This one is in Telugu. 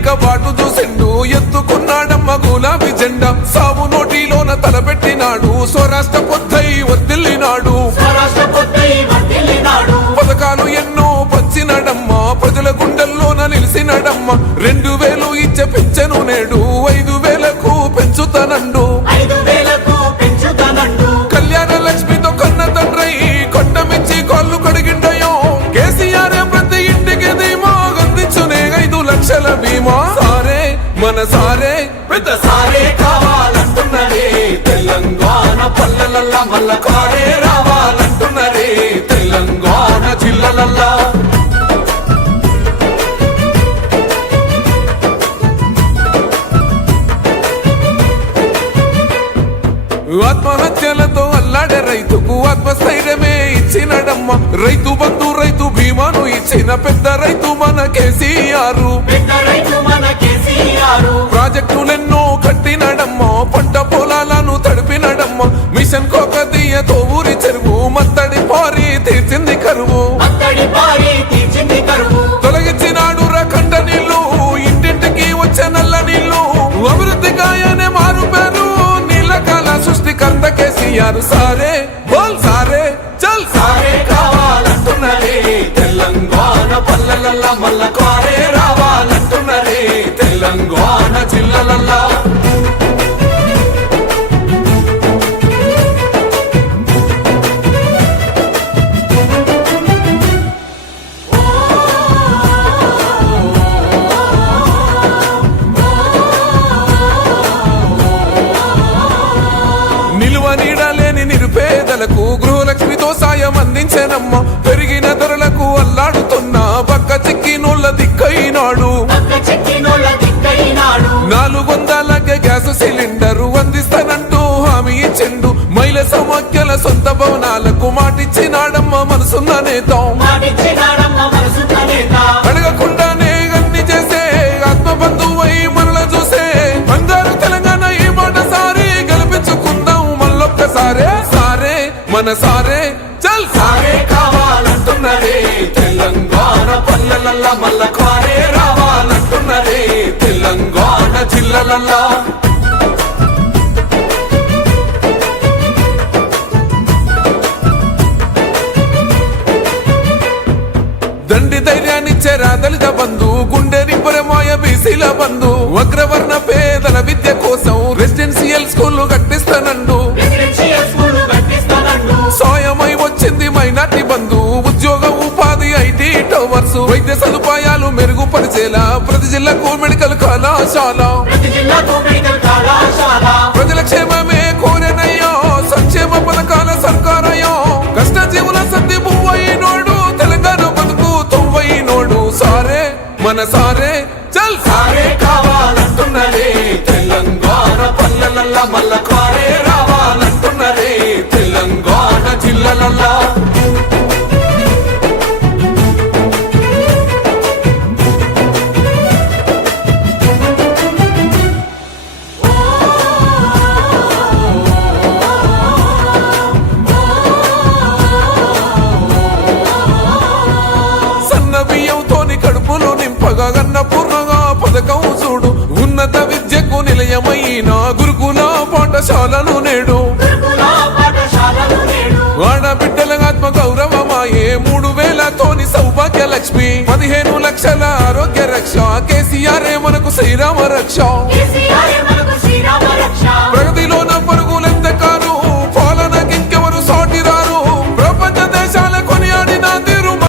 వెనుక బాటు చూసిండు. ఎత్తుకున్నాడమ్మ గులాబీ జెండా. సాము నోటిలోన తలపెట్టినాడు. స్వరాష్ట్ర పొద్దై వద్ద. మన సారే పెద్ద సారే కావాలంటున్నరే. తెలంగాణ పల్లెలల్లా మల్ల కారే రావాలంటున్నరే. తెలంగాణ జిల్లలల్లా. ఆత్మహత్యలతో అల్లాడే రైతుకు ఆత్మస్థైర్యమే. ఇచ్చినడమ్మ. రైతు బంధు రైతు బీమాను ఇచ్చిన పెద్ద రైతు మన కేసీఆర్. ప్రాజెక్టులెన్నో అందించనమ్మ పెరిగిన ధరలకు అల్లాడుతున్న పక్క చిక్కినోళ్ళ దిక్కైనాడు. నాలుగు వందలకే గ్యాస్ సిలిండర్ అందిస్తానంటూ హామీ ఇచ్చిండు. మహిళ సమాఖ్యల సొంత భవనాలకు మాటిచ్చినాడమ్మ మనసున్న నేత. మాటిచ్చినాడమ్మ మనసున్న నేత. అడగకుండానే అన్ని చేసే ఆత్మబంధువై మనల చూసే. బంగారు తెలంగాణ ఈ మాట సారి గెలిపించుకుందాం మళ్ళొక్కసారే. సారే మన సారే. చల్. సారే కావాలంటున్నరే తెలంగాణ పల్లెలల్లా మల్ల కారే రావాలంటున్నరే తెలంగాణ జిల్లలల్లా. దండి ధైర్యాన్నిచ్చే దళిత బంధు గుండె నింపరమాయ బీసీల బంధు. అగ్రవర్ణ పేదల విద్య కోసం రెసిడెన్షియల్ స్కూల్ కట్టిస్తానండు. వైద్య సదుపాయాలు మెరుగుపరిచేలా ప్రతి జిల్లాకు మెడికల్ కళాశాల. ప్రజల క్షేమమే కోరెనయ్యో సంక్షేమ పథకాల సర్కారయ్యో. కష్టజీవుల సర్ది పువ్వైనోడు తెలంగాణ బతుకు సారే మన సారే చల్ సారే. కడుపులు గన్న పూర్ణగా పథకం చూడు. ఉన్నత విద్యకు నిలయమైన గురుకుల పాఠశాలను నేడు. గురుకుల ఆడబిడ్డల ఆత్మ గౌరవమాయే మూడు వేలతోని సౌభాగ్య లక్ష్మి. పదిహేను లక్షల ఆరోగ్య రక్ష. కేసీఆర్ మనకు శ్రీరామ రక్ష.